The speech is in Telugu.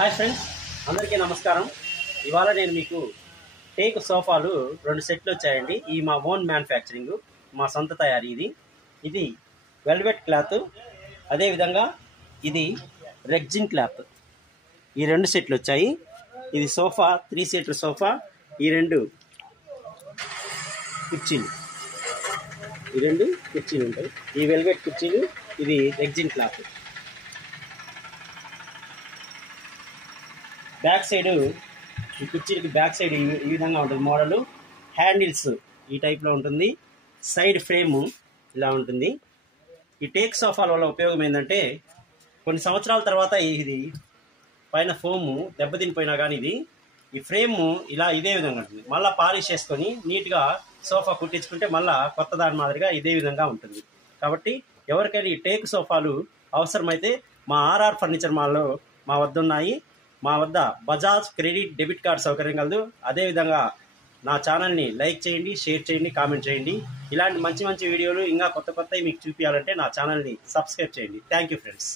హాయ్ ఫ్రెండ్స్, అందరికీ నమస్కారం. ఇవాళ నేను మీకు టేక్ సోఫాలు 2 సెట్లు వచ్చాయండి. ఈ మా ఓన్ మ్యానుఫ్యాక్చరింగ్, మా సొంత తయారీ. ఇది వెల్వెట్ క్లాత్, అదేవిధంగా ఇది రెగ్జిన్ క్లాత్. ఈ 2 సెట్లు వచ్చాయి. ఇది సోఫా 3 సీటర్ సోఫా. ఈ 2 కుర్చీలు ఉంటాయి. ఈ వెల్వెట్ కుర్చీలు, ఇది రెగ్జిన్ క్లాత్. బ్యాక్ సైడ్ ఈ కుర్చీలకి బ్యాక్ సైడ్ ఈ విధంగా ఉంటుంది. మోడలు హ్యాండిల్స్ ఈ టైప్లో ఉంటుంది. సైడ్ ఫ్రేము ఇలా ఉంటుంది. ఈ టేక్ సోఫాల వల్ల ఉపయోగం ఏంటంటే, కొన్ని సంవత్సరాల తర్వాత ఇది పైన ఫోము దెబ్బతినిపోయినా కానీ ఈ ఫ్రేము ఇలా ఇదే విధంగా ఉంటుంది. మళ్ళీ పాలిష్ చేసుకొని నీట్గా సోఫా కుట్టించుకుంటే మళ్ళీ కొత్త దాని మాదిరిగా ఇదే విధంగా ఉంటుంది. కాబట్టి ఎవరికైనా ఈ టేక్ సోఫాలు అవసరమైతే మా ఆర్ఆర్ ఫర్నిచర్ మాల్లో మా వద్ద ఉన్నాయి. మా వద్ద బజాజ్ క్రెడిట్ డెబిట్ కార్డ్ సౌకర్యం కలదు. అదేవిధంగా నా ఛానల్ని లైక్ చేయండి, షేర్ చేయండి, కామెంట్ చేయండి. ఇలాంటి మంచి మంచి వీడియోలు ఇంకా కొత్తవి మీకు చూపించాలంటే నా ఛానల్ని సబ్స్క్రైబ్ చేయండి. Thank you friends.